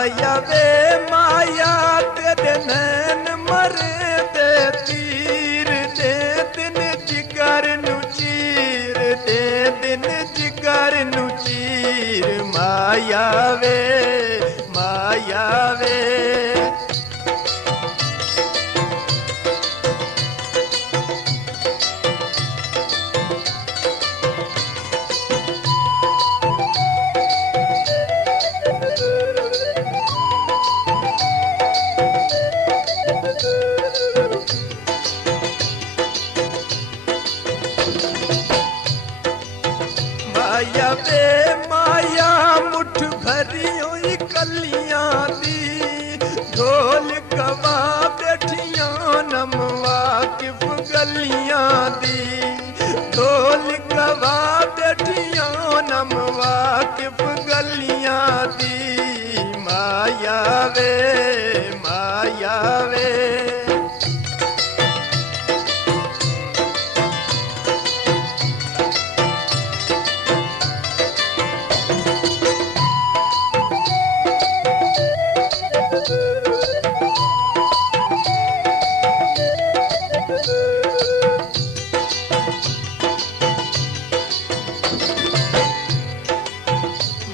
माया वे माया तेरे नैन मरे दे तीर दे दिन जिगर नु चीर दे दिन जिगर नु चीर माया वे माया वे माया वे माया मुठ भरियों कलियां दी ढोल गवा बैठियां नमवा किफ गलियां दी ढोल गवा बैठियां नमवा किफ गलियां दी माया वे माया वे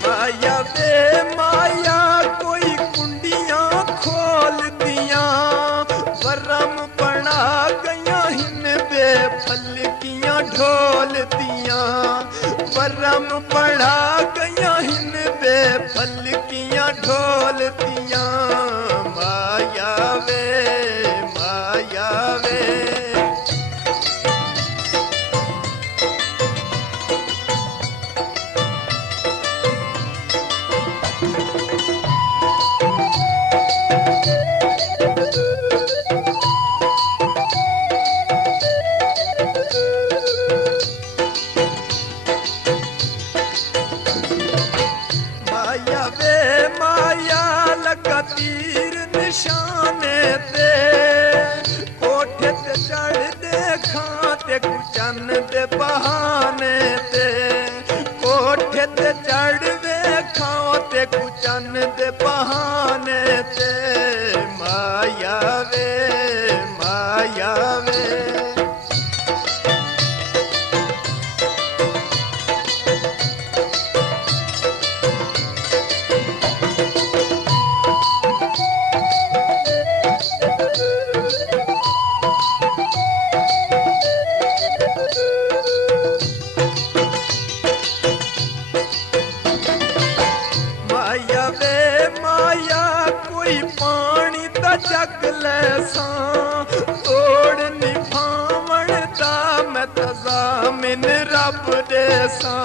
माया वे माया कोई कुंडियां खोल दियां वरम बना गया हिन बेफलकियां ढोल दियां वरम बना गया हिन बेफलकियां ढोल दियां माया वे माया वे माया वे माया लगा तीर निशाने ते कोठे ते चढ़ देखा ते कुचन दे बहाने ते कोठे ते चढ़ देखा ते कुचन दे बहाने ते माया वे माया वे माया वे माया कोई पानी दा जग लैसा तोड़ निभावण दा मैं तज़ामिन रब देसा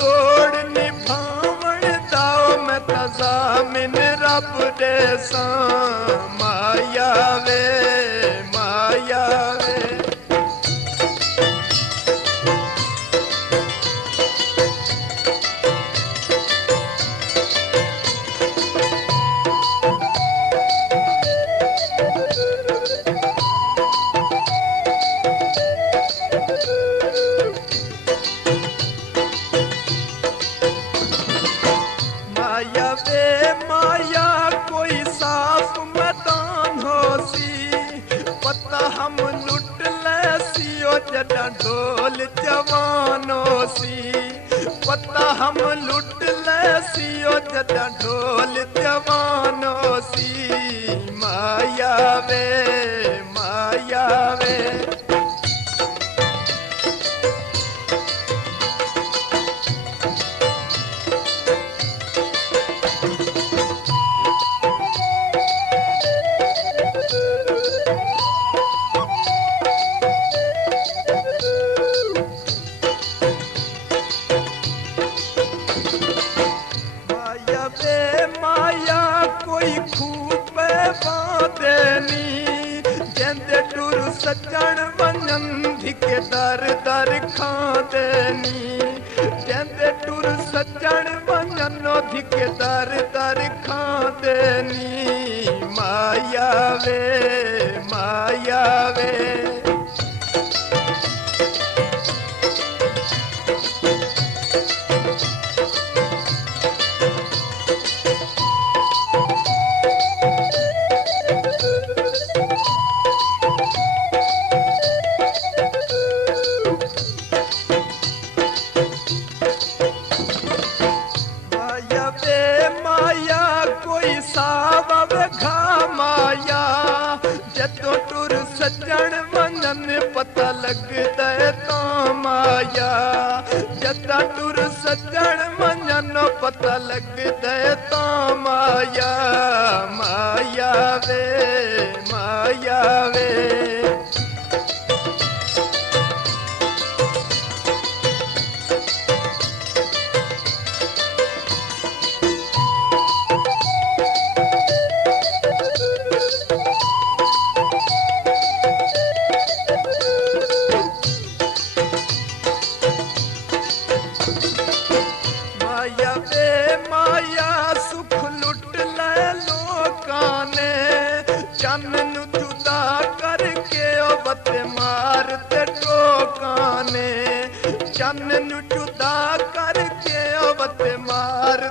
तोड़ निभावण दा मैं तज़ामिन रब देसा माया वे माया वे माया वे माया कोई साफ मैदान होसी पता हम लुट लैसी ओ जदा ढोल जवान होसी पता हम लुट लैसी ओ जदा ढोल जवान होसी माया वे माया वे माया वे माया कोई खूब बादेनी जेंदे टुर सजण वञन धिके दर दर खादेनी जेंदे टुर सजण वञन धिके दर दर खादेनी माया वे माया वे वञन पता लगदा तो माया जदा टुर सजण वञन पता लगदा तो माया माया वे माया वे माया सुख लुट ले लोकां ने चन्न नू जुदा करके बत मार ते टोकां ने चन्न नू जुदा करके बत मार